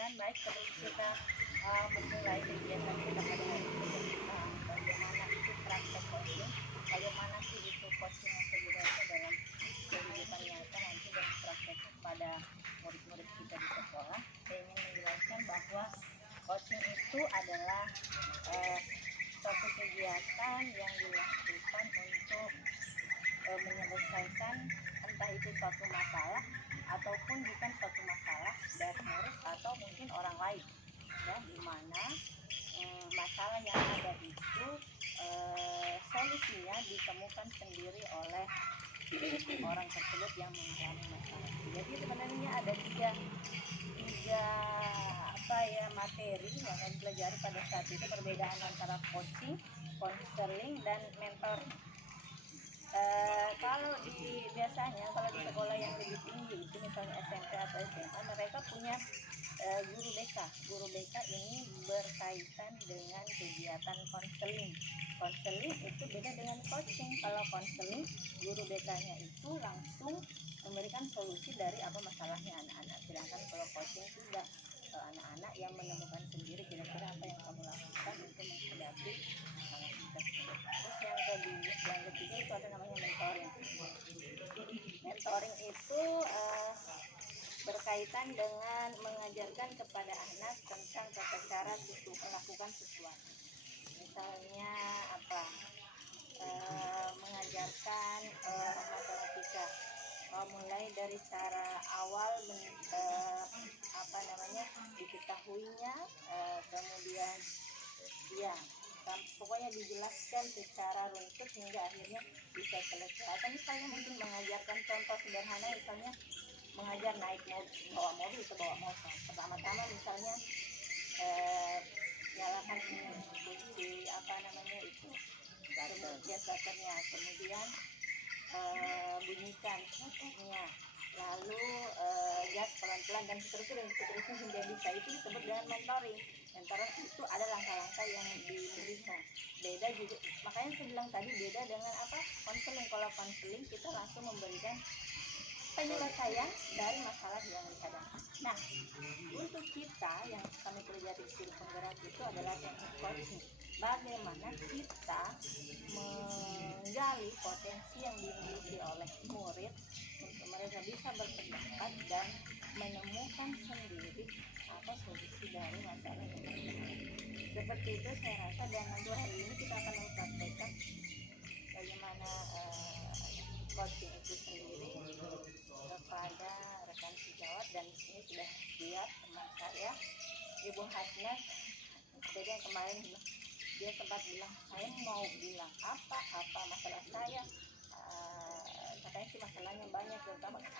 menjelaskan baik sebelum kita memulai kegiatan kita pada hari ini tentang bagaimana itu praktek coaching, bagaimana sih itu coaching yang sebenarnya dalam kehidupan nyata nanti dan prakteknya pada murid-murid kita di sekolah. Saya ingin menjelaskan bahwa coaching itu adalah suatu kegiatan yang dilakukan untuk menyelesaikan entah itu suatu masalah ataupun bukan suatu masalah dari murid atau mungkin orang lain, ya, dimana masalah yang ada itu solusinya ditemukan sendiri oleh orang tersebut yang mengalami masalah. Jadi sebenarnya ada tiga materi yang kami pelajari pada saat itu, perbedaan antara coaching, counseling, dan mentoring. Kalau biasanya kalau di sekolah yang lebih tinggi itu misalnya SMP atau SMA, mereka punya guru BK. Guru BK ini berkaitan dengan kegiatan konseling. Konseling itu beda dengan coaching. Kalau konseling, guru BK-nya itu langsung memberikan solusi dari apa masalahnya anak-anak. Sedangkan kalau coaching tidak, anak-anak yang menemukan sendiri kira-kira apa yang kamu lakukan untuk menghadapi masalah tersebut. Terus yang ketiga itu ada namanya mentoring. Mentoring itu berkaitan dengan mengajarkan kepada anak tentang tata cara melakukan sesuatu. Misalnya mengajarkan matematika, mulai dari cara awal diketahuinya, kemudian ya pokoknya dijelaskan secara runtut hingga akhirnya bisa selesai. Atau misalnya mungkin mengajarkan contoh sederhana, misalnya mengajar naik bawa mobil atau bawa motor. Pertama-tama misalnya nyalakan kunci starternya, kemudian bunyikan motornya, lalu gas pelan-pelan dan seterusnya hingga bisa. Itu disebut dengan mentoring. Mentoring itu ada langkah-langkah yang diberikan. Beda juga, makanya saya bilang tadi beda dengan konseling. Kalau konseling kita langsung memberikan penyelesaian dari masalah yang dihadapi. Nah, untuk kita yang kami pelajari di studi penggerak itu adalah teknik coaching. Bagaimana kita menggali potensi yang dimiliki oleh murid untuk mereka bisa berpendapat dan menemukan sendiri apa solusi dari masalah yang dihadapi. Seperti itu saya rasa, dan untuk hari ini kita akan mempraktekkan bagaimana coaching itu sendiri kepada rekan sejawat. Dan di sini sudah siap teman saya Ibu Hasnat. Jadi yang kemarin dia sempat bilang, saya mau bilang apa masalah saya, katanya sih masalahnya banyak, terutama yang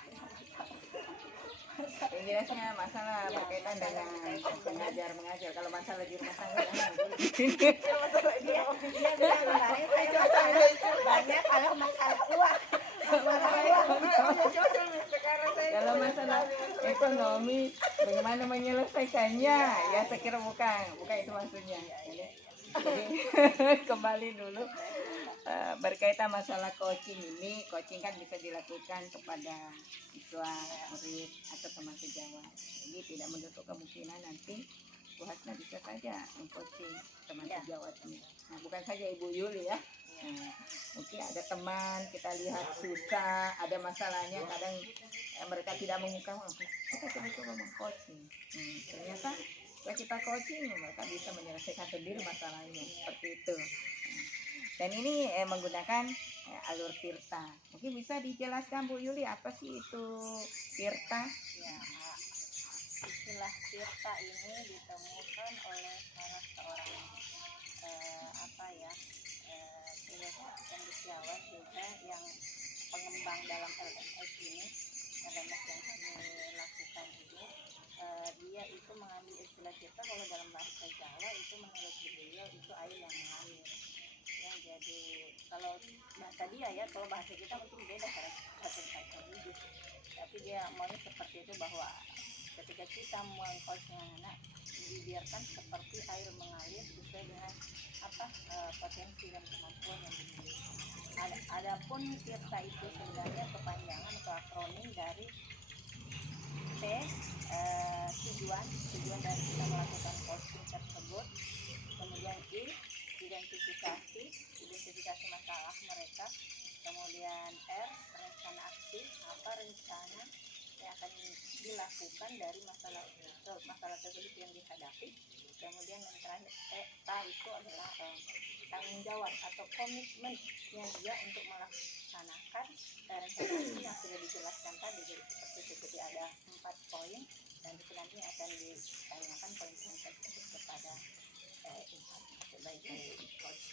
jelasnya masalah berkaitan dengan mengajar. Kalau masalah di rumah tangga dia bilang kemarin saya banyak kalau masalah uang. Kalau masalah ekonomi bagaimana menyelesaikannya, ya saya kira bukan itu maksudnya. Jadi kembali dulu berkaitan masalah coaching ini. Coaching kan bisa dilakukan kepada siswa, murid atau teman sejawat. Jadi tidak menutup kemungkinan nanti Bu Hasna bisa saja mengcoaching teman sejawat ini. Nah, bukan saja Ibu Yuli ya. Nah, mungkin ada teman kita lihat susah, ada masalahnya, kadang mereka tidak mengungkapkan, kita coba mengcoaching. Ternyata setelah kita coaching mereka bisa menyelesaikan sendiri masalahnya, seperti itu. Dan ini menggunakan alur Tirta. Mungkin bisa dijelaskan Bu Yuli apa sih itu Tirta? Ya, istilah Tirta ini ditemukan oleh salah seorang cendekiawan juga yang pengembang dalam LMS ini, LMS yang kami lakukan ini. Dia itu mengambil istilah Tirta, kalau dalam bahasa Jawa itu menurut beliau itu air yang mengalir. Ya, jadi kalau bahasa dia ya, kalau bahasa kita mungkin beda karena bahasa hidup. Tapi dia maunya seperti itu, bahwa ketika kita mengcoaching anak dibiarkan seperti air mengalir sesuai dengan potensi dan kemampuan yang dimiliki. Adapun Tirta itu sebenarnya kepanjangan atau akronim dari T, tujuan, T tujuan dari kita melakukan posting tersebut. Kemudian identifikasi masalah mereka. Kemudian R, rencana aksi, apa rencana yang akan dilakukan dari masalah tersebut yang dihadapi. Kemudian yang terakhir T itu adalah tanggung jawab atau komitmennya dia untuk melaksanakan rencana aksi yang sudah dijelaskan tadi. Jadi seperti itu, ada 4 poin dan itu nanti akan ditanyakan poin-poin tersebut kepada sebagai coach.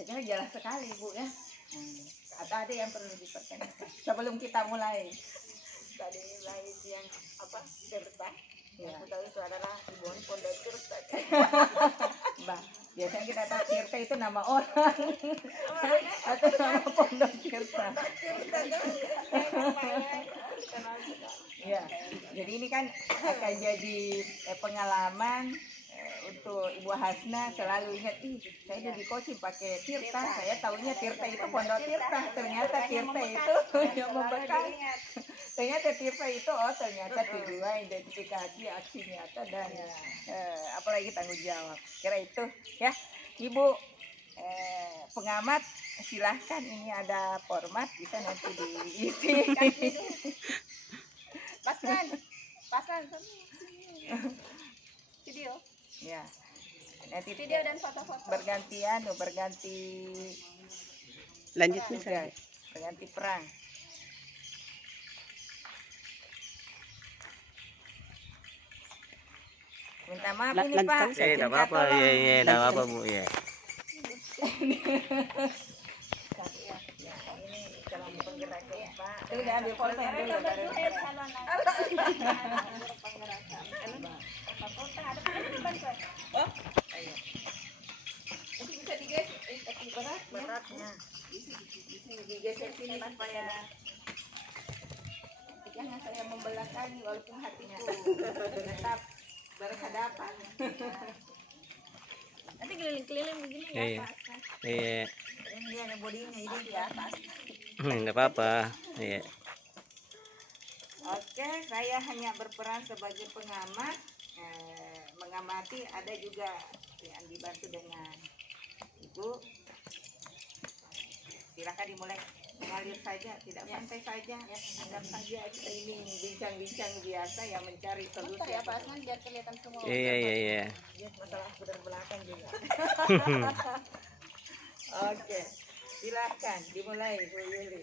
Saya kira jelas sekali Bu ya. Atau ada yang perlu dipertanyakan sebelum kita mulai? Tadi nilai yang apa cerita Ya. aku tahu itu adalah Ibuan Pondok Tirta. Mbak, biasanya kita tahu Tirta itu nama orang atau nama pondok Tirta. Ya, jadi ini kan akan jadi pengalaman untuk Ibu Hasna. Selalu ingat, saya udah di coaching pakai Tirta, saya tahunya Tirta itu pondok Tirta, ternyata Tirta itu yang membekas. Ternyata Tirta itu ternyata tujuan, identifikasi, aksi nyata dan apalagi tanggung jawab. Kira itu ya Ibu pengamat, silahkan, ini ada format bisa nanti diisi. Paskan video Ya, nanti video dan foto-foto berganti Lanjut nih saya. berganti perang. Minta maaf ini Pak. Lanjutkan saya. Tidak apa-apa, ya, tidak apa-apa Bu ya. Ya, ini calon penggerak ya, Pak. Itu udah ambil pulsa dulu baru. Oh, ayo. Nanti bisa digeser, beratnya. Bisa digeser sini supaya jangan saya membelakangi walaupun hatinya tetap berhadapan. nanti keliling-keliling begini ya Iya. Pak. Iya. Ini ada bodinya ini di atas. Tidak apa-apa. Iya. Oke, saya hanya berperan sebagai pengamat, mengamati. Ada juga yang dibantu dengan Ibu. Silakan dimulai, mengalir saja, tidak santai saja. Anggap saja kita ini bincang-bincang biasa yang mencari solusi. Bentar ya Pak Asman biar kelihatan semua. Iya. Ya, masalah benar belakang juga. Oke, silakan dimulai Bu Yuli.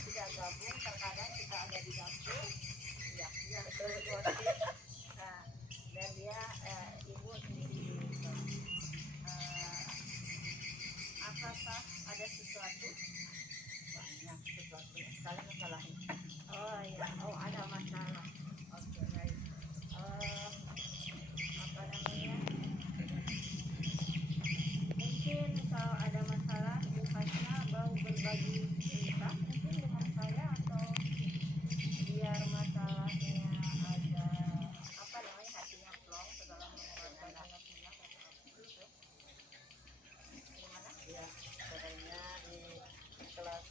Tidak gabung, terkadang kita ada di dapur ya betul. Dan dia ibu sendiri apakah ada sesuatu Banyak sesuatu sekali masalahnya. oh ya ada masalah. Oke, baik. Apa namanya, mungkin kalau ada masalah Bu Hasna mau berbagi cerita mungkin dengan saya atau biar masalahnya ada apa namanya hatinya plong segala mengeluarkan anak-anak atau apa gitu. Gimana? Ya, katanya di kelas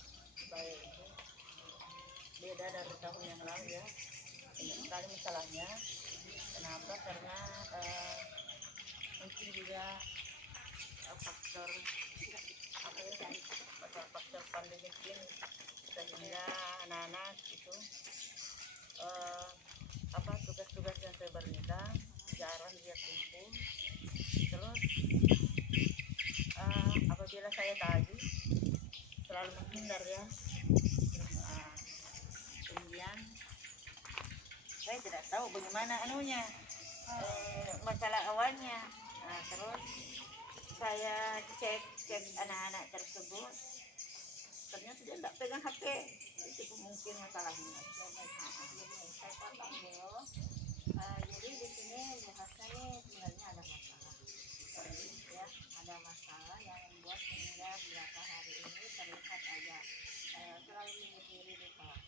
saya itu beda dari tahun yang lalu ya. Banyak sekali masalahnya. Kenapa? Karena mungkin juga faktor apa ya, faktor pandemi ini, sehingga anak-anak itu tugas-tugas yang saya berikan jarang dia kumpul. Terus apabila saya tagih selalu menghindar ya. Kemudian saya tidak tahu bagaimana anunya masalah awalnya. Terus saya cek anak-anak tersebut, ternyata dia tidak pegang HP. Itu mungkin masalahnya. Saya potong dulu. Jadi di sini Bu Hasna nih sebenarnya ada masalah. Ya, ada masalah yang membuat sehingga beberapa hari ini terlihat agak selalu mirip-mirip di kelas.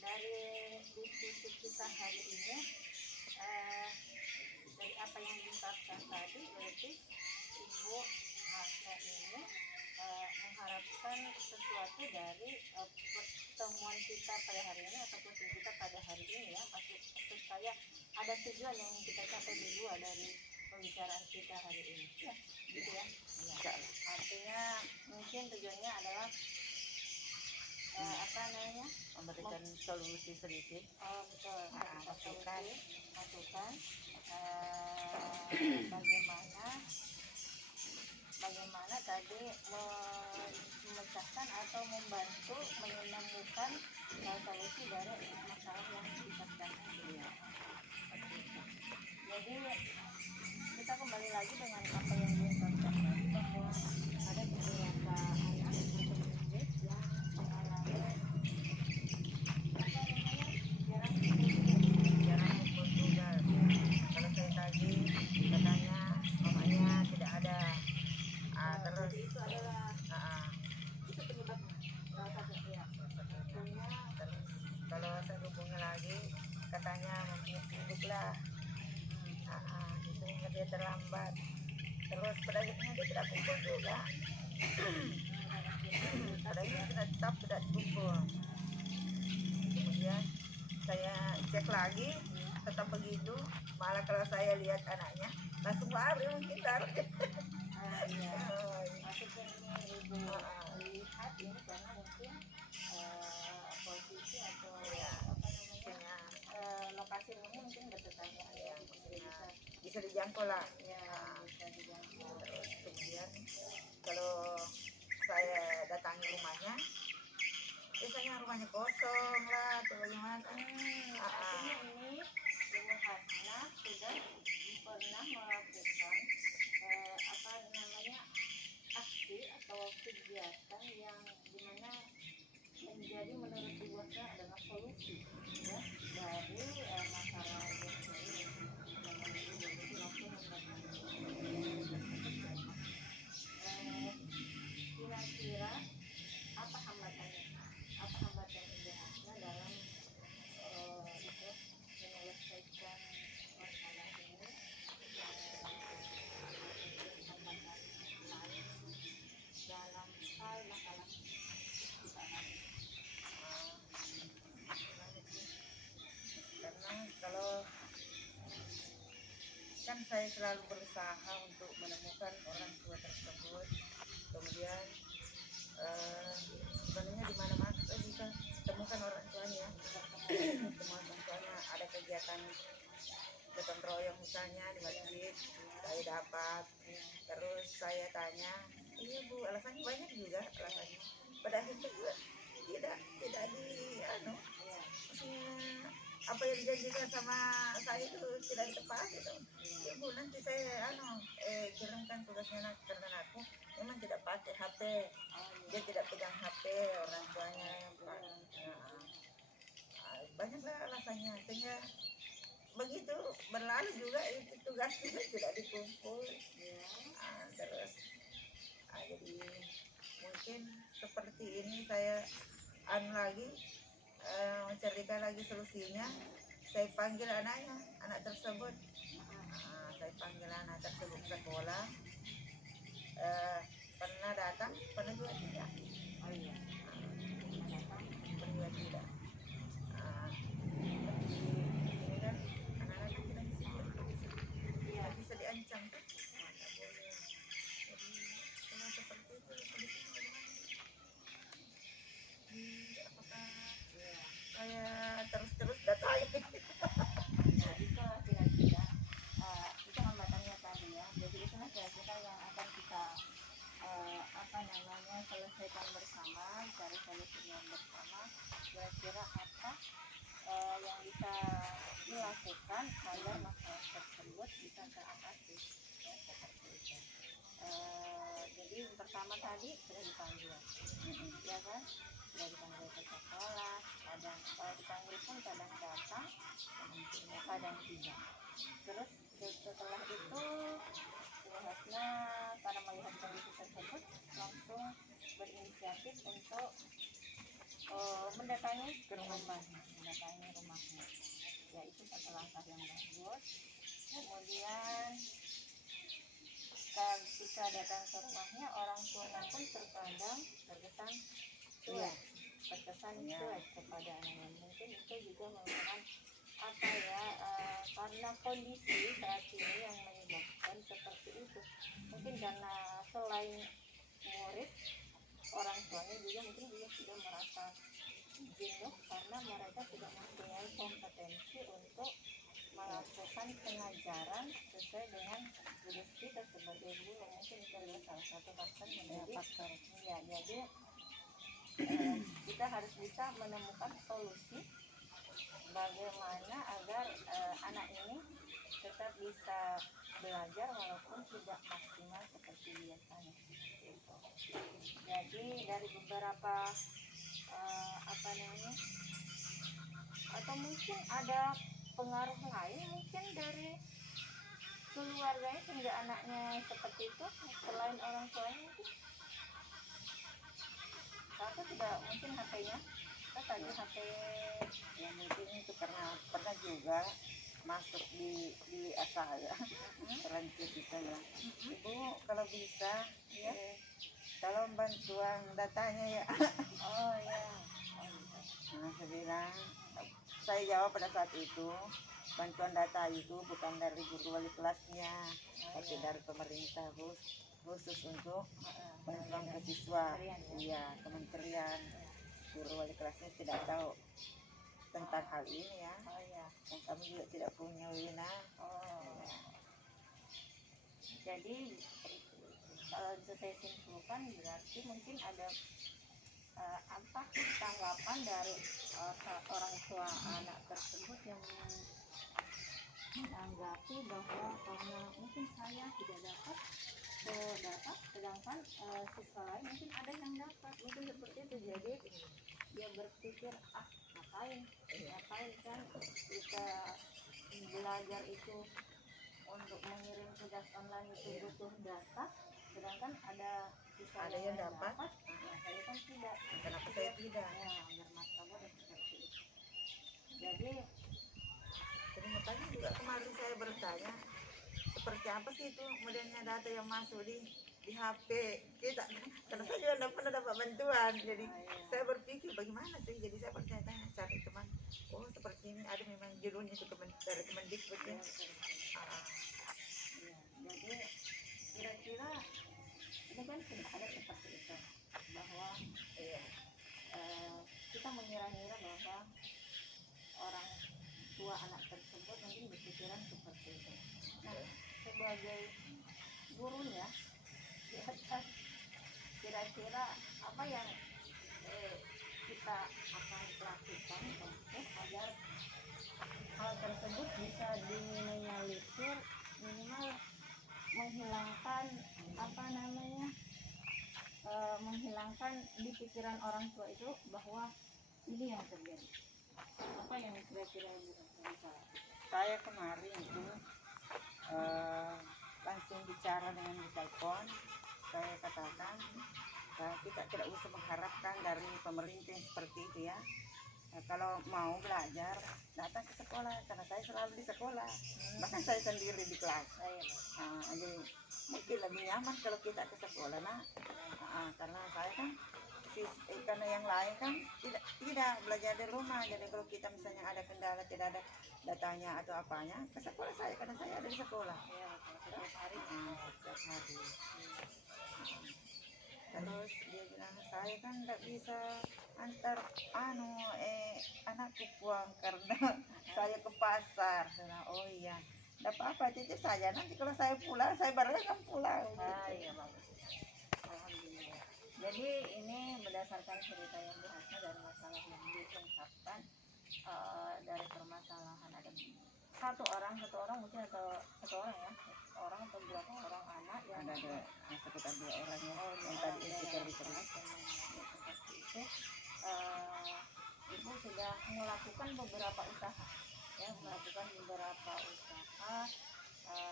Nah, kita hari ini dari apa yang diungkapkan tadi, berarti Ibu Hasna ini mengharapkan sesuatu dari pertemuan kita pada hari ini atau posisi kita pada hari ini ya, maksud saya ada tujuan yang kita capai dulu dari pembicaraan kita hari ini ya, gitu ya. Ya. Artinya mungkin tujuannya adalah apa namanya, Memberikan solusi sedikit. betul, Masukan. masukan bagaimana tadi memecahkan atau membantu menemukan solusi dari masalah yang kita sedang. Jadi kita kembali lagi dengan apa yang diungkapkan tadi, bahwa ada beberapa anak atau murid yang mengalami jarang ikut tugas. Kalau saya tagih katanya mamanya tidak ada. Terus jadi itu adalah itu penyebabnya salah satu ya. terus kalau saya hubungi lagi katanya mamanya sibuk lah. Sehingga dia terlambat. Terus pada akhirnya dia tidak kumpul juga. Pada akhirnya kita tetap tidak kumpul. Kemudian saya cek lagi, tetap begitu. Malah kalau saya lihat anaknya langsung lari menghindar. Iya. Maksudnya ini Ibu lihat ini karena mungkin posisi atau apa namanya lokasi rumahnya mungkin bertetangga ya, Bisa dijangkau lah. ya, bisa dijangkau. Terus kemudian kalau saya datangi rumahnya, biasanya rumahnya kosong lah atau bagaimana. Artinya ini Ibu Hasna sudah pernah melakukan apa namanya aksi atau kegiatan yang dimana menjadi menurut Ibu Hasna adalah solusi ya dari masalah yang ini, dengan Ibu jadi langsung kira-kira apa hambatannya, apa hambatan Ibu Hasna dalam itu menyelesaikan masalah ini, hambatan lain dalam hal masalah kita hari ini. Karena kalau kan saya selalu berusaha untuk menemukan orang tua tersebut. Kemudian sebenarnya di mana-mana saya bisa temukan orang tuanya. Temukan orang tuanya, ada kegiatan gotong royong misalnya di masjid, saya dapat. Terus saya tanya, iya Bu, alasannya banyak juga alasannya. Pada akhirnya juga tidak maksudnya apa yang dijanjikan sama saya itu tidak ditepati itu. Ya Bu, nanti saya kirimkan tugasnya karena aku memang tidak pakai HP. Dia tidak pegang HP, orang tuanya yang banyaklah alasannya, sehingga begitu berlalu juga itu tugasnya tidak dikumpul. Terus jadi mungkin seperti ini saya lagi mencarikan lagi solusinya. Saya panggil anak tersebut, saya panggil anak tersebut sekolah. Pernah datang, pernah juga tidak. Pernah juga tidak. Ini kan anak-anak tidak bisa diancam kan? Tidak boleh. Jadi kalau seperti itu kondisinya bagaimana? Apakah saya terus datangi? Nah, itulah kira-kira itu hambatannya tadi ya. Jadi itulah kira-kira yang akan kita apa namanya selesaikan bersama, cari solusinya bersama. Kira-kira apa yang bisa dilakukan agar masalah tersebut bisa teratasi ya, seperti itu. Jadi yang pertama tadi sudah dipanggil, ya kan? Sudah dipanggil ke sekolah, kadang kalau dipanggil pun kadang datang, kadang tidak. Terus setelah itu Ibu Hasna karena melihat kondisi tersebut langsung berinisiatif untuk mendatangi rumahnya. ya itu satu langkah yang bagus. Kemudian ketika datang ke rumahnya, orang tuanya pun terkadang terkesan cuek, cuek kepada anaknya. Mungkin itu juga merupakan apa ya, karena kondisi saat ini yang menyebabkan seperti itu. Mungkin karena selain murid, orang tuanya juga mungkin juga sudah merasa jenuh karena mereka tidak mempunyai kompetensi untuk melakukan pengajaran sesuai dengan tugas kita sebagai guru. Mungkin itu adalah salah satu faktor menjadi faktor. Ya, jadi kita harus bisa menemukan solusi bagaimana agar anak ini tetap bisa belajar walaupun tidak maksimal seperti biasanya. Jadi dari beberapa apa namanya, atau mungkin ada pengaruh lain mungkin dari keluarganya sehingga anaknya seperti itu selain orang tuanya mungkin. Satu tidak mungkin HP-nya, kita tadi HP Ya mungkin itu karena pernah juga masuk di asal ya, terlanjur saya. Ibu kalau bisa ya, tolong bantuan datanya ya. oh ya Nah, saya bilang, saya jawab pada saat itu, bantuan data itu bukan dari guru wali kelasnya, tapi dari pemerintah khusus untuk bantuan ke siswa. Iya, kementerian. Guru wali kelasnya tidak tahu tentang hal ini ya. oh ya Dan kami juga tidak punya wewenang. oh jadi kalau bisa saya simpulkan berarti mungkin ada apa tanggapan dari orang tua anak tersebut yang menanggapi bahwa karena mungkin saya tidak dapat sedangkan siswa lain mungkin ada yang dapat, mungkin seperti itu. Jadi dia berpikir ngapain kan kita belajar itu untuk mengirim tugas online itu butuh data, sedangkan ada siswa Ada yang lain dapat, nah saya kan tidak. kenapa saya tidak? Ya, bermasalah seperti itu. Jadi Makanya juga kemarin saya bertanya, seperti apa sih itu modelnya data yang masuk di HP kita, karena saya juga tidak pernah dapat bantuan. Jadi saya berpikir bagaimana sih, jadi saya bertanya-tanya cari teman, oh seperti ini ada memang judulnya itu dari Kemendikbud ya. jadi kira-kira ini kan sudah ada seperti itu bahwa kita mengira-ngira bahwa orang tua anak tersebut mungkin berpikiran seperti itu. Nah, sebagai gurunya, kira-kira apa yang kita akan lakukan untuk agar hal tersebut bisa diminimalisir, minimal menghilangkan apa namanya, menghilangkan di pikiran orang tua itu bahwa ini yang terjadi. Apa yang kira-kira bisa lakukan? Saya kemarin itu langsung bicara dengan di telepon. Saya katakan kita tidak usah mengharapkan dari pemerintah yang seperti itu ya. Kalau mau belajar datang ke sekolah, karena saya selalu di sekolah, bahkan saya sendiri di kelas. Jadi mungkin lebih nyaman kalau kita ke sekolah, karena saya kan karena yang lain kan tidak belajar di rumah. Jadi kalau kita misalnya ada kendala, tidak ada datanya atau apanya, ke sekolah saya, karena saya ada di sekolah setiap hari. Terus dia bilang, saya kan tidak bisa antar anakku pulang karena saya ke pasar. Saya, oh iya, tidak apa-apa, titip saja, nanti kalau saya pulang saya baru akan pulang. Iya, bagus. Alhamdulillah. Jadi ini berdasarkan cerita yang berhasil dari masalah yang diungkapkan, dari permasalahan ada satu orang mungkin, atau satu orang ya, orang atau berapa orang anak yang ada sekitar 2 orang yang tadi kita bicara seperti itu. Ibu sudah melakukan beberapa usaha ya,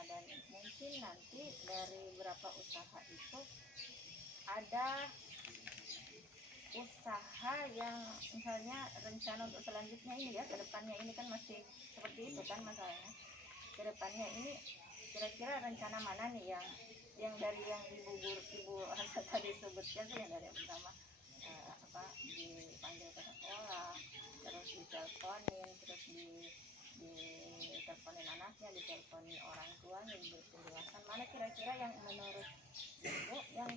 dan mungkin nanti dari beberapa usaha itu ada usaha yang misalnya rencana untuk selanjutnya ini ya, ke depannya ini kan masih seperti itu kan masalahnya. Ke depannya ini kira-kira rencana mana nih yang dari yang ibu Hasa tadi sebutkan tuh, yang dari yang pertama dipanggil ke sekolah, terus diteleponin, terus diteleponin anaknya, diteleponin orang tuanya, diberi penjelasan, mana kira-kira yang menurut ibu yang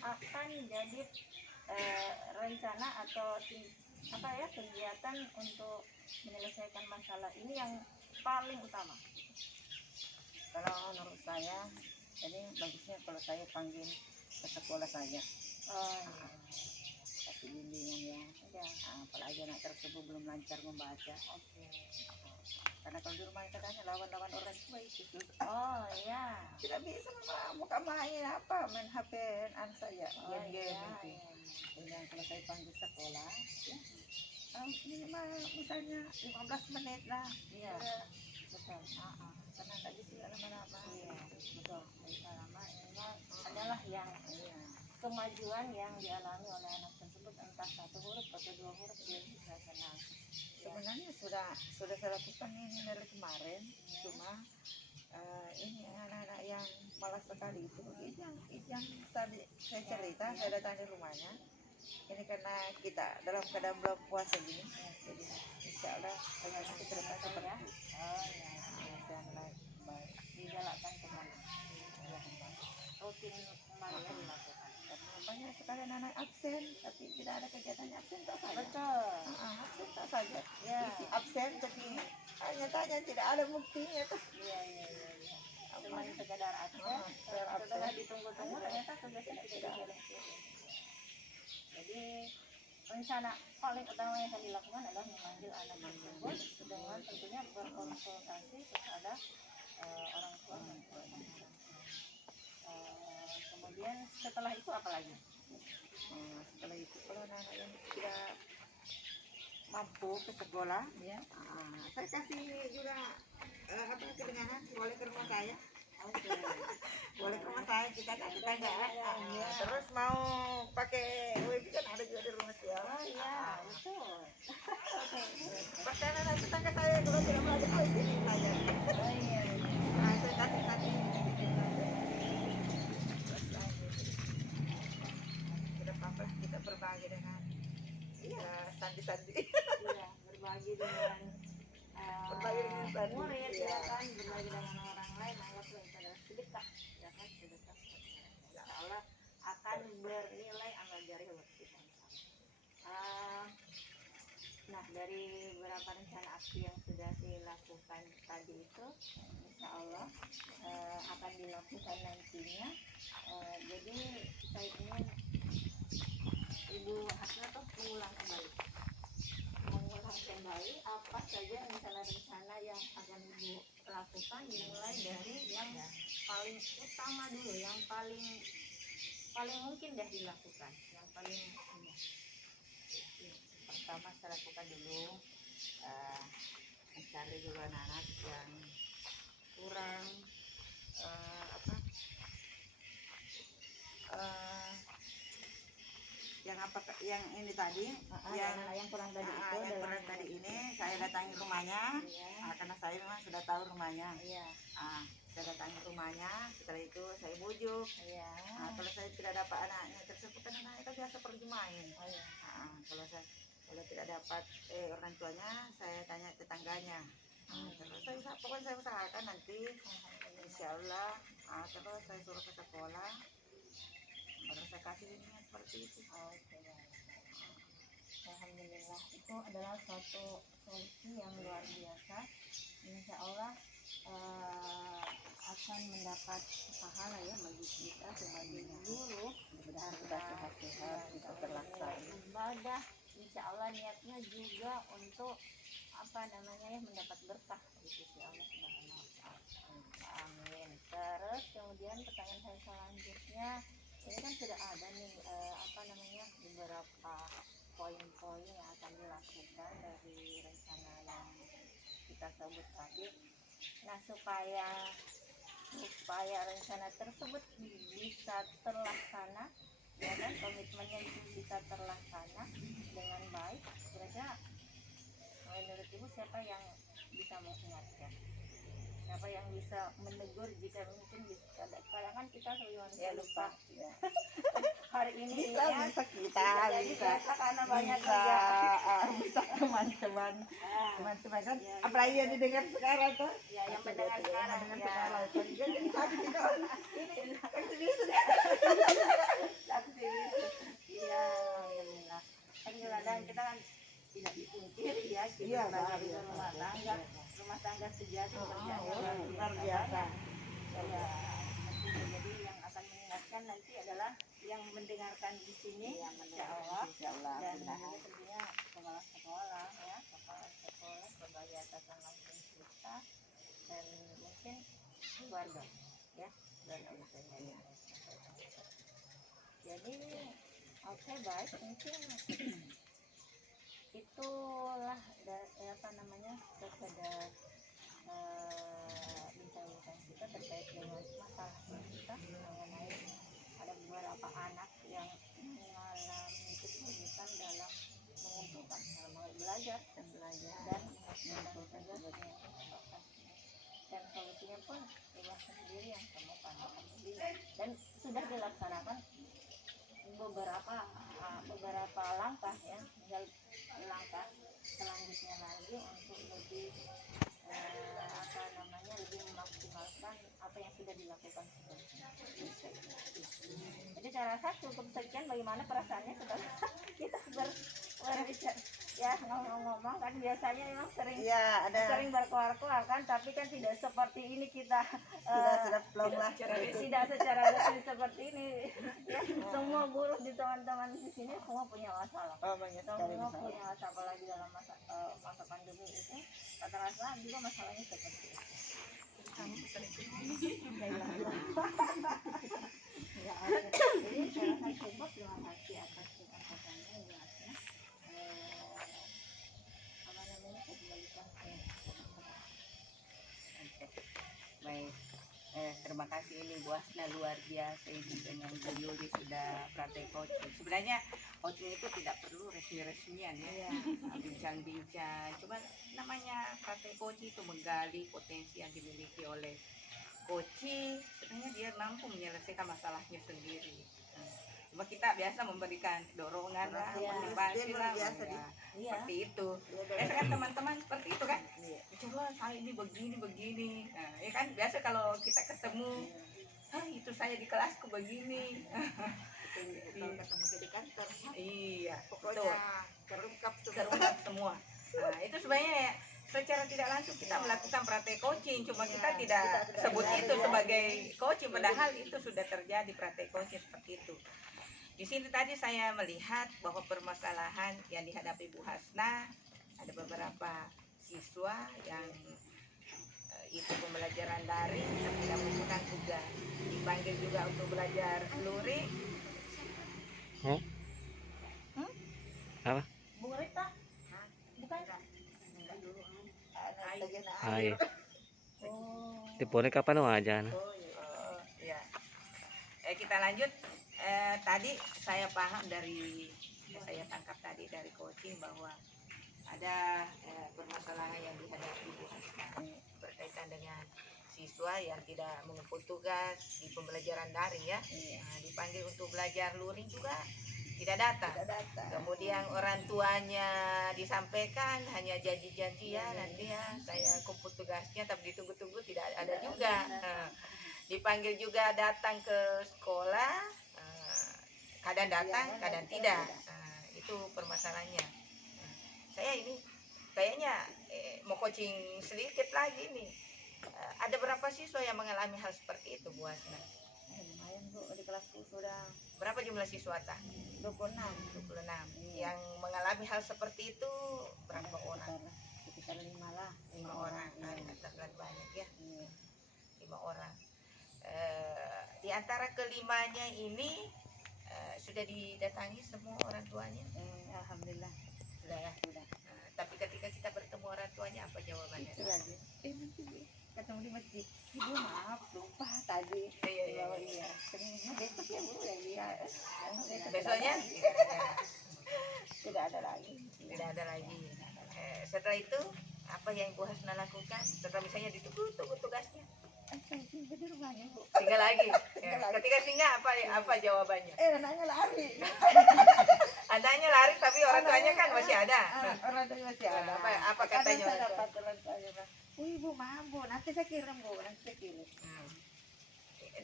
akan jadi rencana atau kegiatan untuk menyelesaikan masalah ini yang paling utama? Kalau menurut saya, ini bagusnya kalau saya panggil ke sekolah saja. Kasih bimbingan ya. Apalagi anak tersebut belum lancar membaca. Karena kalau di rumah katanya lawan-lawan orang tua itu. Oh iya. Tidak bisa buka main HP anak saya, game-game itu. Dan kalau saya panggil sekolah, ya, minimal misalnya 15 menit lah. Iya. Betul. Karena nggak bisa lama-lama. Iya, betul. Bisa lama adalah yang kemajuan yang dialami oleh anak tersebut, entah 1 huruf atau 2 huruf dia bisa senang. Sebenarnya sudah saya lakukan ini dari kemarin, cuma ini anak-anak yang malas sekali itu yang tadi saya cerita, saya datang di rumahnya. Ini karena kita dalam keadaan belum puasa gini, jadi insya Allah kalau nanti ke depan seperti itu. Digalakkan kembali, rutin kembali ya dilakukan. Karena banyak sekali anak absen, tapi tidak ada kegiatan absen tak saja. Betul. Absen tak saja. Ya. Isi absen tapi nyatanya tidak ada buktinya tuh. Iya. Cuma sekedar absen, setelah ditunggu-tunggu ternyata tugasnya tidak dijalankan. Jadi rencana paling utama yang akan dilakukan adalah memanggil anak tersebut dengan tentunya berkonsultasi kepada orang tua. Kemudian setelah itu apa lagi? Setelah itu kalau anak-anak yang tidak mampu ke sekolah, Ya. saya kasih juga kedengaran boleh ke rumah saya. Boleh ke rumah saya, kita enggak. Terus mau pakai wifi kan ada juga di rumah saya. Oh iya, betul. Pakai anak tetangga saya kalau tidak belajar wifi ini saja. Oh iya. Saya kasih tadi. Tidak apa-apa kita berbagi dengan sandi-sandi. Iya, berbagi dengan murid ya kan, berbagi dengan orang lain, anggaplah itu adalah sedekah ya kan, sedekah. Insya Allah akan bernilai amal jariah buat kita. Nah, dari beberapa rencana aksi yang sudah dilakukan tadi itu, insya Allah akan dilakukan nantinya. Jadi saya ingin Ibu Hasna tuh mengulang kembali apa saja rencana-rencana yang akan Ibu lakukan, dimulai dari yang paling utama dulu, yang paling mungkin dah dilakukan, yang paling Pertama saya lakukan dulu mencari dulu anak-anak yang kurang yang ini tadi, yang kurang tadi itu, yang kurang tadi ini saya datangi rumahnya. Karena saya memang sudah tahu rumahnya. Saya datangi rumahnya, setelah itu saya bujuk. Kalau saya tidak dapat anaknya tersebut, kan anaknya kan biasa pergi main. Kalau tidak dapat orang tuanya, saya tanya tetangganya. Terus pokoknya saya usahakan nanti, insya Allah. Terus saya suruh ke sekolah, baru saya kasih ini seperti itu. Alhamdulillah, itu adalah suatu solusi yang luar biasa. Insya Allah akan mendapat pahala ya bagi kita sebagai guru. Mudah-mudahan kita sehat-sehat, bisa terlaksana. Ibadah, insya Allah niatnya juga untuk mendapat berkah dari sisi Allah Subhanahu wa Ta'ala. Amin. Terus kemudian pertanyaan saya selanjutnya, ini kan sudah ada nih beberapa poin-poin yang akan dilakukan dari rencana yang kita sebut tadi. Nah, supaya rencana tersebut bisa terlaksana, ya kan, komitmennya itu bisa terlaksana dengan baik. Kira-kira menurut ibu siapa yang bisa mengingatkan, siapa yang bisa menegur jika mungkin bisa, kadang kan kita sebagai manusia lupa Ya. hari ini Bisa kita jadi bisa biasa karena banyak bisa kerja. bisa teman-teman kan Ya, apalagi yang didengar sekarang tuh ya yang mendengar sekarang mendengar ya. sekarang kan jadi saksi kan ini saksi bisu Saksi. Iya, alhamdulillah. Kan kadang kita kan tidak dipungkiri ya, kita Iya, sebagai luar ibu biasa. rumah tangga sejati kerjanya luar biasa Ya, jadi yang akan mengingatkan nanti adalah yang mendengarkan di sini, insya Allah. Dan juga tentunya kepala sekolah ya, kepala sekolah sebagai atasan langsung kita, dan mungkin keluarga ya, dan ya. Jadi oke, baik, mungkin itulah apa namanya, sekedar bincang-bincang kita terkait dengan masalah kita mengenai ada beberapa anak yang mengalami kesulitan dalam mengumpulkan, dalam belajar dan mengumpulkan tugas, dan solusinya pun ibu sendiri yang temukan dan sudah dilaksanakan beberapa langkah ya, tinggal langkah selanjutnya lagi untuk lebih apa namanya, lebih memaksimalkan apa yang sudah dilakukan sebelumnya. Jadi saya rasa cukup sekian bagaimana perasaannya setelah kita berbicara ya, ngomong-ngomong kan biasanya memang sering ya ada sering berkoar-koar kan, tapi kan tidak seperti ini kita sudah plong lah tidak secara resmi seperti ini ya. Semua guru di teman-teman di sini semua punya masalah, banyak sekali semua masalah punya masalah, apalagi dalam masa pandemi itu rata-rata juga masalahnya seperti itu. Kamu sering ya, jadi saya rasa cukup. Terima kasih atas kesempatan ini ya. Apa namanya, saya kembalikan ke Baik, terima kasih ini Bu Asna, luar biasa ini dengan Bu Yuli sudah praktek coaching. Sebenarnya coaching itu tidak perlu resmi-resmian ya, bincang-bincang. Cuma namanya praktek coaching itu menggali potensi yang dimiliki oleh coaching. Sebenarnya dia mampu menyelesaikan masalahnya sendiri. Cuma kita biasa memberikan dorongan lah, motivasi lah, ya, seperti itu. Biasa kan teman-teman seperti itu kan, coba saya ini begini. Nah, ya kan biasa kalau kita ketemu, itu saya di kelasku begini. kalau ketemu di kantor Iya, pokoknya terungkap semua. Nah, itu sebenarnya ya, secara tidak langsung kita melakukan praktek coaching, cuma kita tidak sebut itu sebagai coaching, padahal itu sudah terjadi praktek coaching seperti itu. Di sini tadi saya melihat bahwa permasalahan yang dihadapi Bu Hasna, ada beberapa siswa yang itu pembelajaran daring dan tidak membutuhkan tugas, dipanggil juga untuk belajar luring. Apa? Bu Rita, bukan? Iya. Oh, Dipone kapan aja? Ya. Kita lanjut. Tadi saya paham saya tangkap tadi dari coaching bahwa ada permasalahan yang dihadapi Bu Hasna berkaitan dengan siswa yang tidak mengumpul tugas di pembelajaran daring ya. Nah, dipanggil untuk belajar luring juga tidak datang. Kemudian orang tuanya disampaikan hanya janji-janjian, nanti ya saya kumpul tugasnya, tapi ditunggu-tunggu tidak ada juga. Dipanggil juga datang ke sekolah, kadang datang, kadang tidak. Itu permasalahannya. Saya ini kayaknya mau coaching sedikit lagi nih. Ada berapa siswa yang mengalami hal seperti itu, Bu Hasna? lumayan Bu, di kelasku sudah Berapa jumlah siswa tah? 26. 26. Yang mengalami hal seperti itu berapa orang? Sekitar 5 lah. 5 orang. Terlalu banyak ya. 5 orang. Di antara kelimanya ini sudah didatangi semua orang tuanya? Alhamdulillah Sudah ya. sudah. Tapi ketika kita bertemu orang tuanya, apa jawabannya? Itu lagi. ketemu di masjid. Ibu maaf lupa tadi. Iya. Iya. Ternyata besok ya Bu ya dia. Besoknya Tidak ada lagi. tidak ada lagi. Setelah itu apa yang Ibu Hasna lakukan? Setelah misalnya ditunggu tugasnya, Saya singgah di rumahnya Bu. tinggal lagi. Tinggal lagi. Ketika singgah apa jawabannya? Anaknya lari. Anaknya lari tapi orang tuanya kan masih ada. Orang tuanya masih ada. Apa katanya Kadang saya orang tua? dapat orang tuanya bilang, Ibu maaf Bu, nanti saya kirim Bu, nanti saya kirim.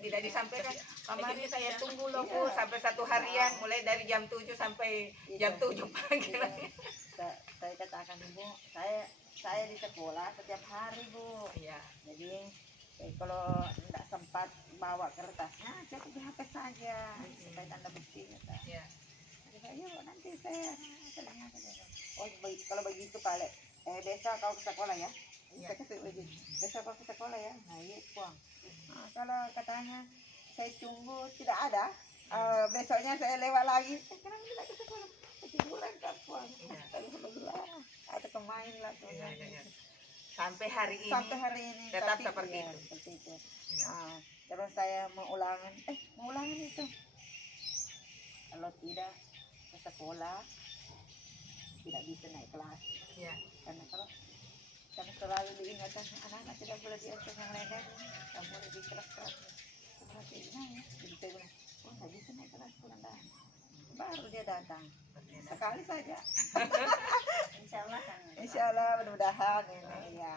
Tidak disampaikan. Kemarin Jadi saya tunggu loh Iya. Bu sampai 1 harian, mulai dari jam 7 sampai jam 7 pagi lagi. Saya katakan Ibu, saya di sekolah setiap hari Bu. Iya. Jadi kalau tidak sempat bawa kertasnya, saya di HP saja. Saya tanda bukti. Kata. Iya. Ayo nanti saya oh kalau begitu Pak Le, besok kau ke sekolah ya. Saya kasih izin. Besok kau ke sekolah ya. Nah iya Puang. Nah, kalau katanya saya tunggu tidak ada, besoknya saya lewat lagi. Kenapa tidak ke sekolah? Ketiduran kan Puang. Alhamdulillah. Atau kemain lah tuh. Iya. Sampai hari ini. Sampai hari ini tetap tapi seperti iya, itu. Seperti itu. Iya. Nah, terus saya mengulangan itu. Kalau tidak ke sekolah tidak bisa naik kelas. Iya. Karena selalu diingatkan anak-anak tidak boleh diatur yang lain, tidak boleh di kelas-kelas. Jadi saya bilang, oh nggak bisa naik kelas kurang-kurang. Baru dia datang. Sekali saja. Insya Allah kan. Insya Allah mudah-mudahan ini ya.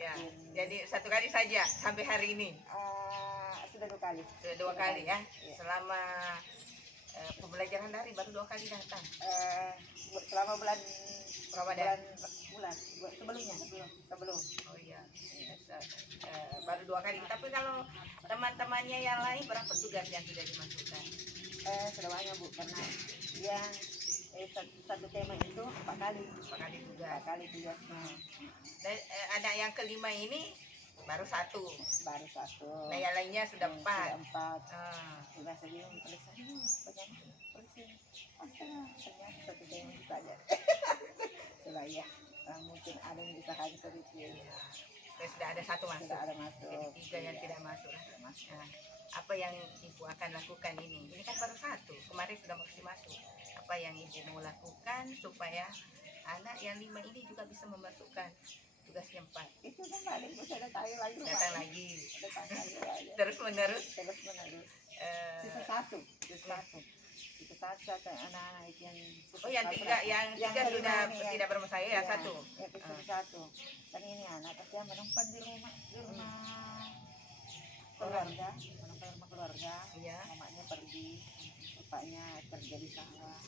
Ya. Jadi 1 kali saja sampai hari ini. Sudah 2 kali. Sudah 2 kali ya. Iya. Selama pembelajaran daring baru 2 kali datang. Selama bulan Ramadan. sebelumnya sebelum. Oh iya. Baru 2 kali. Tapi kalau teman-temannya yang lain berapa tugas yang sudah dimasukkan? Sudah banyak Bu, karena yang satu tema itu 4 kali. 4 kali tugas. 4 kali tugasnya. Dan anak yang kelima ini baru 1. Baru 1. Nah yang lainnya sudah 4. Sudah 4. Ah, Sudah sebelum tulisan banyak tulisan. Astaga, ternyata satu tema saja. Sudah ya. Mungkin ada yang bisa hanya sedikit. iya. Dan sudah ada 1 masuk. Sudah ada masuk. Jadi 3 yang Iya. tidak masuk. Nah, apa yang Ibu akan lakukan ini? Ini kan baru 1. Kemarin sudah masuk. Apa yang Ibu mau lakukan supaya anak yang 5 ini juga bisa memasukkan tugas yang 4? Itu kan balik saya datang lagi. Datang lagi. Datang lagi. Terus menerus. Terus menerus. Sisa satu anak-anak itu yang Oh yang 3 sudah kelima ini, tidak bermasalah ya, 1. Ya kecil 1. Kan ini anak saya menumpang di rumah keluarga, menumpang rumah keluarga. Iya. Mamanya pergi, bapaknya kerja di sawah.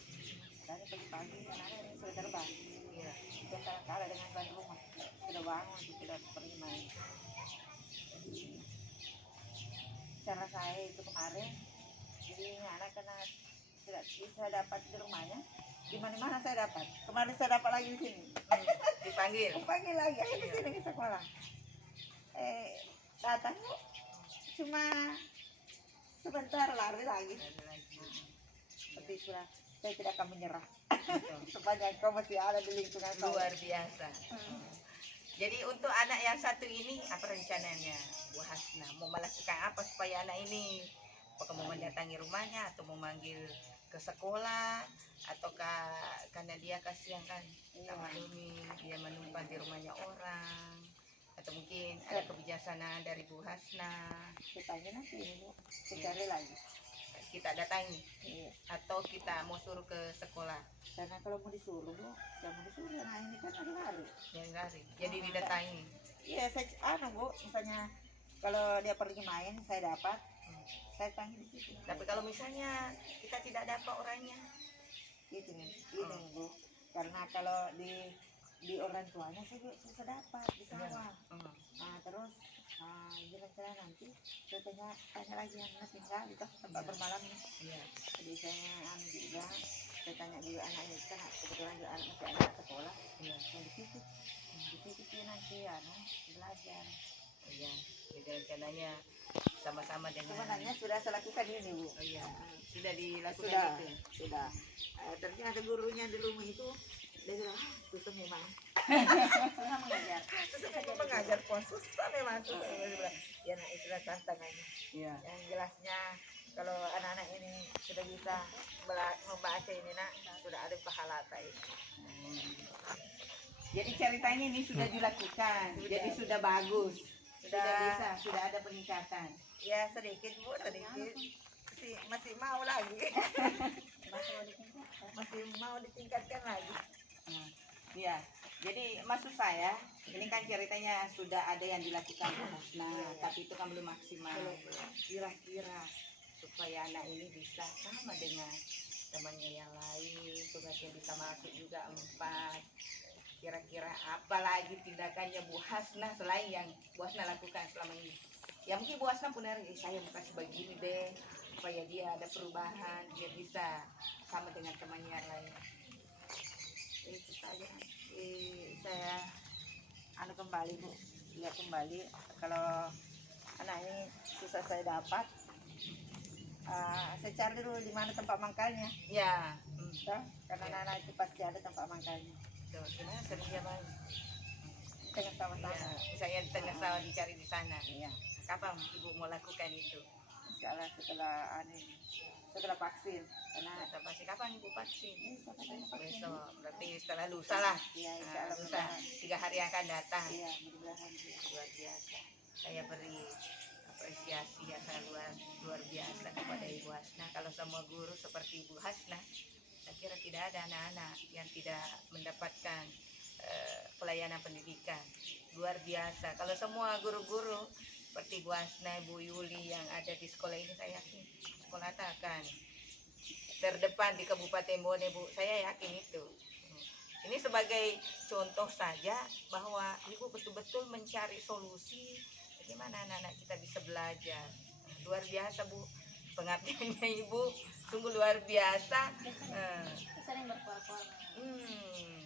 Dari pagi-pagi anak-anak ini sudah terbang. Iya. Sudah kalah dengan tuan rumah. Sudah bangun, sudah pergi main. Jadi, cara saya itu kemarin, jadi ini anak kena tidak bisa dapat di rumahnya. Di mana-mana saya dapat. Kemarin saya dapat lagi di sini. Dipanggil. Panggil lagi, ayo ke sini ke sekolah. Datang Bu, cuma sebentar lari lagi. Seperti itulah, saya tidak akan menyerah. Sepanjang kau masih ada di lingkungan saya. Luar biasa. Jadi untuk anak yang 1 ini apa rencananya Bu Hasna? Mau melakukan apa supaya anak ini apakah mau mendatangi rumahnya atau mau manggil ke sekolah ataukah karena dia kasihan kan sama Dumi dia menumpang di rumahnya orang atau mungkin ada kebijaksanaan dari Bu Hasna Saya tanya nanti ini Bu, saya cari lagi. kita datangi Iya. atau kita mau suruh ke sekolah Karena kalau mau disuruh Bu, saya mau disuruh. Nah ini kan ada lari. yang lari jadi didatangi. Iya, saya Bu, misalnya kalau dia pergi main, saya dapat, saya tanya di situ. Tapi kalau misalnya kita tidak dapat orangnya ini Bu, karena kalau di orang tuanya saya bisa dapat di sawah. Nah terus jalan-jalan nanti saya tanya lagi yang tinggal di tempat bermalam. iya. Jadi saya juga saya tanya juga anaknya kan kebetulan juga anak masih anak sekolah. Iya. Nah, di situ dia nanti belajar. Iya, jadi rencananya sama-sama dengan. Sebenarnya sudah saya lakukan ini Bu. Oh iya, sudah dilakukan Sudah, itu. sudah. Ternyata gurunya di rumah itu dia bilang susah memang. Susah mengajar. Susah mengajar pun susah memang susah. Ya nah itulah tantangannya. Iya. Yang jelasnya kalau anak-anak ini sudah bisa membaca ini nak sudah ada pahala saya. Jadi ceritanya ini sudah dilakukan, jadi sudah bagus, sudah bisa, sudah ada peningkatan. Ya sedikit bu, sedikit. Masih mau lagi. Masih mau ditingkatkan lagi. Iya, jadi maksud saya, ini kan ceritanya sudah ada yang dilakukan Bu Hasna, tapi itu kan belum maksimal. Kira-kira supaya anak ini bisa sama dengan temannya yang lain, tugasnya bisa masuk juga 4. Kira-kira apa lagi tindakannya Bu Hasna selain yang Bu Hasna lakukan selama ini? Ya mungkin Bu Hasna punya saya mau kasih begini deh, supaya dia ada perubahan, dia bisa sama dengan temannya yang lain. Itu saja. Saya kembali bu, lihat kembali kalau anak ini susah saya dapat. Saya cari dulu di mana tempat mangkalnya. Ya, Karena anak-anak itu pasti ada tempat mangkalnya. tuh, gimana sering dia main? Tengah sama-sama. Ya, misalnya di tengah sawah dicari di sana. Iya. Kapan Ibu mau lakukan itu? Misalnya setelah vaksin. Karena Atau pasti kapan Ibu vaksin? besok. Besok, berarti setelah lusa lah. Iya, insya Nah, Allah lusa, 3 hari yang akan datang. Iya, mudah-mudahan. Luar biasa. Saya beri apresiasi yang sangat luar biasa kepada Ibu Hasna. Kalau semua guru seperti Ibu Hasna, saya kira tidak ada anak-anak yang tidak mendapatkan pelayanan pendidikan. Luar biasa. Kalau semua guru-guru seperti Bu Hasna, Bu Yuli yang ada di sekolah ini, saya yakin sekolah akan terdepan di Kabupaten Bone, Bu. Saya yakin itu. Ini sebagai contoh saja bahwa Ibu betul-betul mencari solusi bagaimana anak-anak kita bisa belajar. Luar biasa, Bu. Pengabdiannya Ibu sungguh luar biasa. Itu sering berkuar-kuar.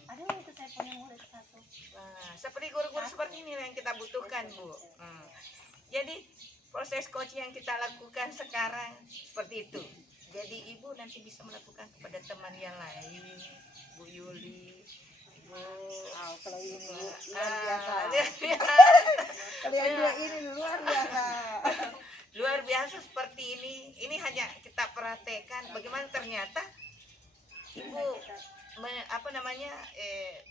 Aduh, itu saya punya murid satu. Nah, seperti guru-guru seperti ini yang kita butuhkan, Bu. Jadi proses coaching yang kita lakukan sekarang seperti itu. Jadi Ibu nanti bisa melakukan kepada teman yang lain, Bu Yuli, Ibu. Kalau ini luar biasa. biasa. Kalau yang dua ini luar biasa. Luar biasa seperti ini hanya kita praktekkan bagaimana ternyata Ibu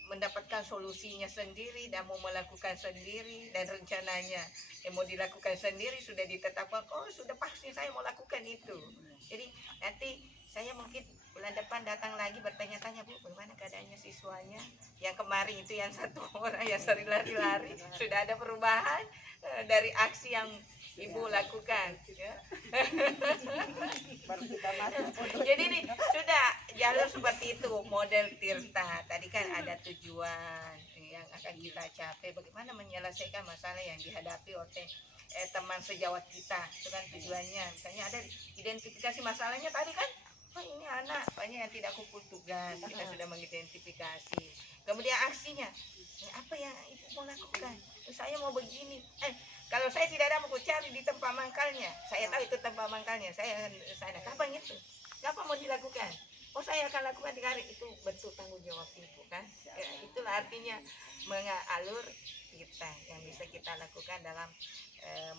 mendapatkan solusinya sendiri dan mau melakukan sendiri, dan rencananya yang mau dilakukan sendiri sudah ditetapkan, oh sudah pasti saya mau lakukan itu. Jadi nanti saya mungkin bulan depan datang lagi bertanya-tanya, Bu, bagaimana keadaannya siswanya yang kemarin itu, yang satu orang yang sering lari-lari, sudah ada perubahan dari aksi yang Ibu lakukan, ya. Baru kita masuk. Jadi ini sudah jalur seperti itu, model Tirta. Tadi kan ada tujuan yang akan kita capai, bagaimana menyelesaikan masalah yang dihadapi oleh teman sejawat kita. Itu kan tujuannya. Misalnya ada identifikasi masalahnya tadi kan, oh ini anak banyak yang tidak kumpul tugas, kita sudah mengidentifikasi. Kemudian aksinya, apa yang Ibu mau lakukan? Saya mau begini. Kalau saya tidak ada, mau cari di tempat mangkalnya. Saya tahu itu tempat mangkalnya. Saya sana. Kapan itu? Kapan mau dilakukan? Oh, saya akan lakukan 3 hari. Itu bentuk tanggung jawab Ibu kan? Ya, itulah artinya mengalur kita yang bisa kita lakukan dalam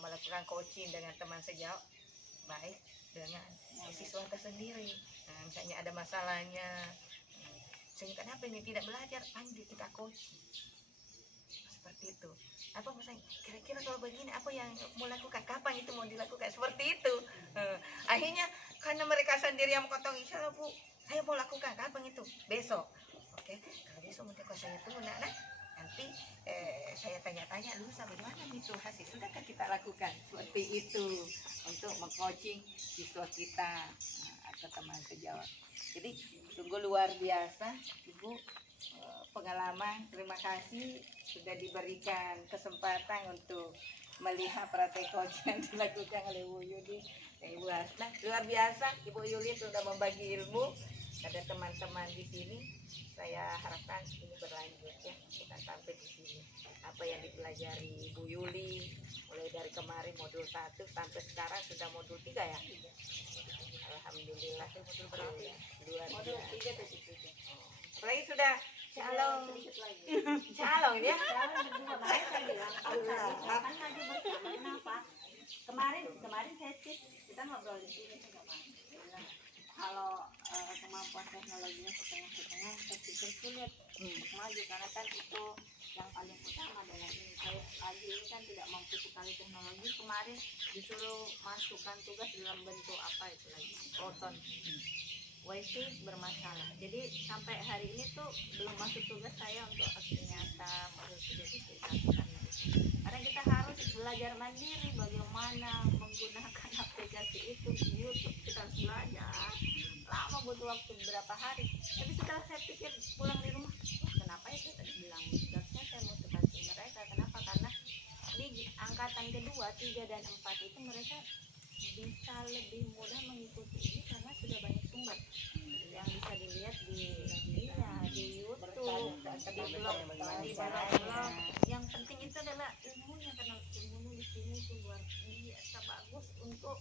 melakukan coaching dengan teman sejauh baik dengan siswa tersendiri. Nah, misalnya ada masalahnya, sehingga kenapa ini tidak belajar, panggil kita coaching. Seperti itu. Apa misalnya kira-kira kalau begini apa yang mau lakukan, kapan itu mau dilakukan, seperti itu. Akhirnya karena mereka sendiri yang mengatakan, insya Allah Bu, saya mau lakukan, kapan itu? Besok. Oke, kalau besok mau saya tunggu nanti saya tanya-tanya lusa bagaimana itu hasil, sudahkah kita lakukan seperti itu untuk mengcoaching siswa kita atau teman sejawat. Jadi sungguh luar biasa Ibu, pengalaman. Terima kasih sudah diberikan kesempatan untuk melihat praktek coaching yang dilakukan oleh Ibu Yuli dan Ibu Hasna. Luar biasa, Ibu Yuli sudah membagi ilmu pada teman-teman di sini. Saya harapkan ini berlanjut ya, bukan sampai di sini. Apa yang dipelajari Ibu Yuli mulai dari kemarin modul 1 sampai sekarang sudah modul 3 ya. Alhamdulillah. Modul berapa ya? Luar biasa. Modul 3 atau 3. Apalagi sudah calon Jalan berdua, makanya saya bilang kalau tadi silakan maju bersama. Kenapa? Kemarin saya sih kita ngobrol di sini saya bilang, kalau kemampuan teknologinya setengah-setengah, saya pikir sulit untuk maju karena kan itu yang paling utama adalah ini. Saya pagi ini kan tidak mampu sekali teknologi. Kemarin disuruh masukkan tugas dalam bentuk apa itu lagi, proton. WiFi bermasalah. Jadi sampai hari ini tuh belum masuk tugas saya untuk aksi nyata mengidentifikasikan itu. Karena kita harus belajar mandiri bagaimana menggunakan aplikasi itu di YouTube. Kita harus belajar. Lama butuh waktu beberapa hari. Tapi setelah saya pikir pulang di rumah, kenapa ya saya tadi bilang tugasnya saya motivasi mereka. Kenapa? Karena di angkatan kedua, 3 dan 4 itu mereka bisa lebih mudah mengikuti ini karena sudah banyak sumber yang bisa dilihat di YouTube, di blog. Yang penting itu adalah ilmunya, karena ilmu nulis ini itu luar biasa bagus untuk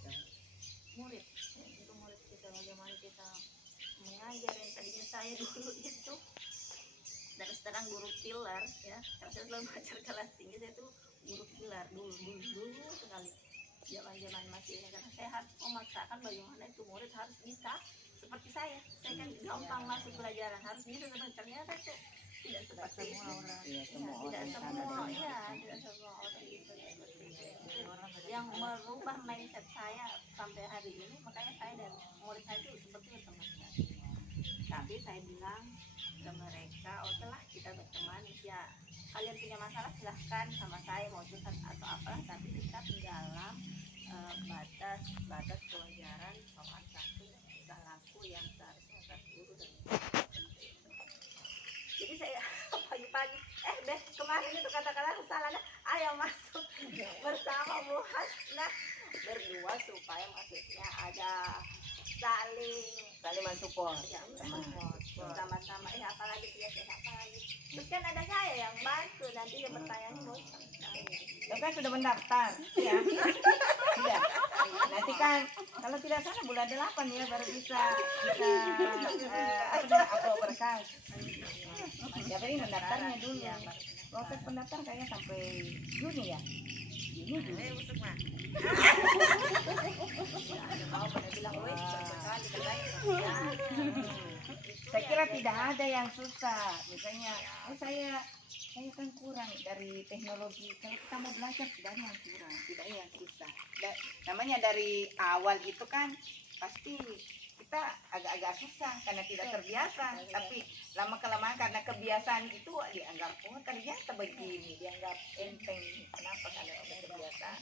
murid kita, bagaimana kita mengajar. Yang tadinya saya dulu itu terus terang guru pilar ya, karena saya selalu belajar kelas tinggi, saya tuh guru pilar dulu sekali zaman masih ini, karena saya harus memaksakan bagaimana itu murid harus bisa seperti saya kan gampang masuk pelajaran, harus bisa seperti. Ternyata itu tidak seperti itu. Tidak semua orang bisa seperti itu. Yang merubah mindset saya sampai hari ini, makanya saya dan murid saya itu seperti berteman. Tapi saya bilang ke mereka, oke lah kita berteman ya, kalian punya masalah silahkan sama saya, mau curhat atau apalah, tapi tetap dalam batas kewajaran sopan santun dan tingkah laku yang seharusnya antar guru dan murid. Jadi saya pagi-pagi kemarin itu kata-kata kesalahannya, ayo masuk bersama Bu Hasna berdua, supaya maksudnya ada saling mensupport ya, bersama-sama. Apalagi terus kan ada saya yang bantu, nanti dia bertanya mau sama saya. Kan sudah mendaftar ya. Iya. Nanti kan kalau tidak salah bulan 8 ya baru bisa upload berkas. Ya tadi mendaftarnya dulu. Proses pendaftar kayaknya sampai Juni ya. Juni. Mau pada bilang, woi sekali Saya kira tidak ada yang susah. Misalnya, saya kan kurang dari teknologi. Kalau kita mau belajar tidak ada yang kurang, tidak ada yang susah. Namanya dari awal itu kan pasti kita agak-agak susah karena tidak terbiasa. Tapi lama kelamaan karena kebiasaan itu dianggap ternyata begini, dianggap enteng. Kenapa? Karena ada kebiasaan.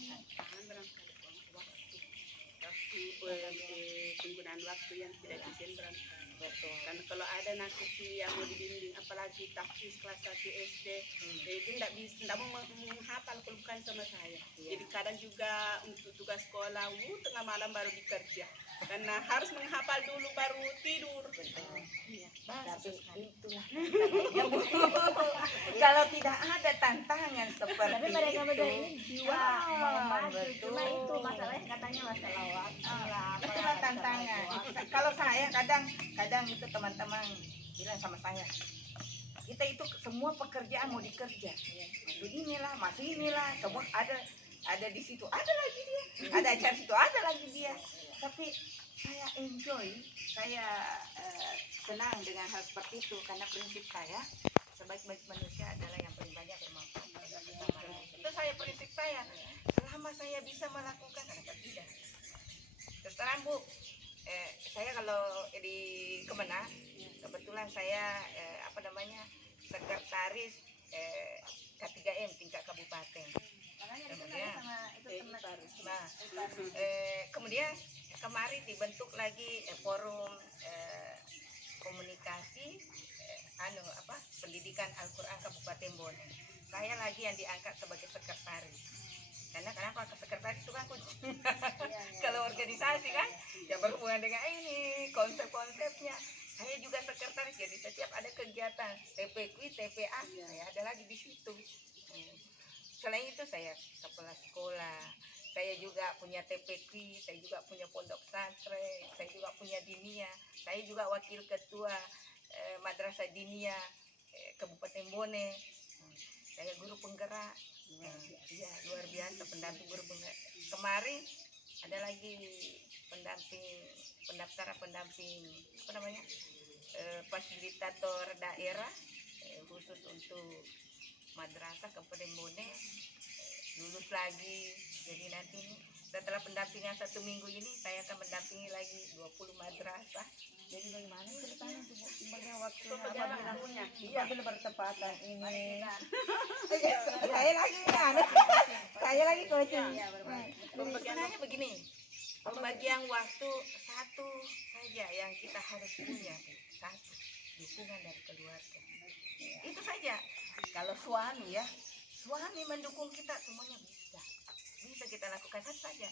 Penggunaan waktu yang tidak disembran. Betul. Kan kalau ada nanti yang mau dibimbing, apalagi tahfiz kelas 1 SD, jadi tidak mau menghafal kalau bukan sama saya. Jadi kadang juga untuk tugas sekolah, tengah malam baru bekerja, karena harus menghafal dulu baru tidur. Tapi itulah kalau tidak ada tantangan seperti tapi mereka itu, ini jiwa mau maju, cuma itu masalahnya katanya masalah waktu lah. Itulah tantangan. Kalau saya kadang itu teman-teman bilang sama saya, kita itu semua pekerjaan mau dikerja, masih inilah, semua ada di situ, ada lagi dia, ada acara situ, ada lagi dia. Tapi saya enjoy, saya senang dengan hal seperti itu, karena prinsip saya sebaik-baik manusia adalah yang paling banyak bermanfaat. Itu saya prinsip saya. Selama saya bisa melakukan, kenapa tidak? Terus terang Bu, saya kalau di Kemenang, kebetulan saya sekretaris K3M tingkat kabupaten. Kemudian kemarin dibentuk lagi forum komunikasi pendidikan Al-Quran Kabupaten Bone. Saya lagi yang diangkat sebagai sekretaris. Karena kenapa ke sekretaris itu kan kalau organisasi kan yang berhubungan dengan ini konsep-konsepnya, saya juga sekretaris. Jadi setiap ada kegiatan TPQ, TPA, saya ada lagi di situ. Selain itu saya kepala sekolah, saya juga punya TPQ, saya juga punya pondok santren, saya juga punya dinia, saya juga wakil ketua Madrasah Dinia Kabupaten Bone. kayak guru penggerak. Iya, luar biasa pendamping guru penggerak. Kemarin ada lagi pendamping apa namanya, fasilitator daerah khusus untuk madrasah Kabupaten Bone, lulus lagi. Jadi nanti setelah pendampingan 1 minggu ini saya akan mendampingi lagi 20 madrasah. Jadi bagaimana ceritanya tuh Bu? Sebagai waktu Perjalanan punya. apabila bertepatan ini. Iya, Saya lagi saya lagi coaching. Iya, berbagi. Sebenarnya begini, pembagian waktu satu saja yang kita harus punya, satu, dukungan dari keluarga. Itu saja. Kalau suami ya, suami mendukung kita semuanya bisa kita lakukan. Satu saja,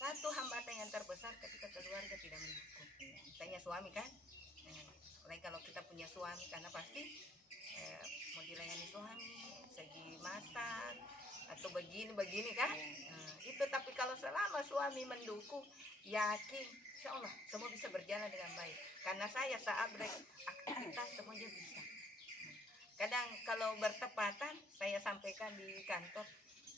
satu hambatan yang terbesar ketika keluarga tidak mendukung. Misalnya suami kan, lain kalau kita punya suami, karena pasti mau dilayani suami segi masak atau begini kan. Itu tapi kalau selama suami mendukung, yakin insya Allah semua bisa berjalan dengan baik. Karena saya saat beraktivitas semuanya bisa. Kadang kalau bertepatan, saya sampaikan di kantor,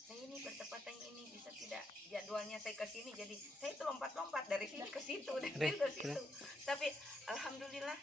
saya ini bertepatan ini bisa tidak jadwalnya saya ke sini, jadi saya itu lompat-lompat dari sini ke situ, dari sini ke situ. Tapi alhamdulillah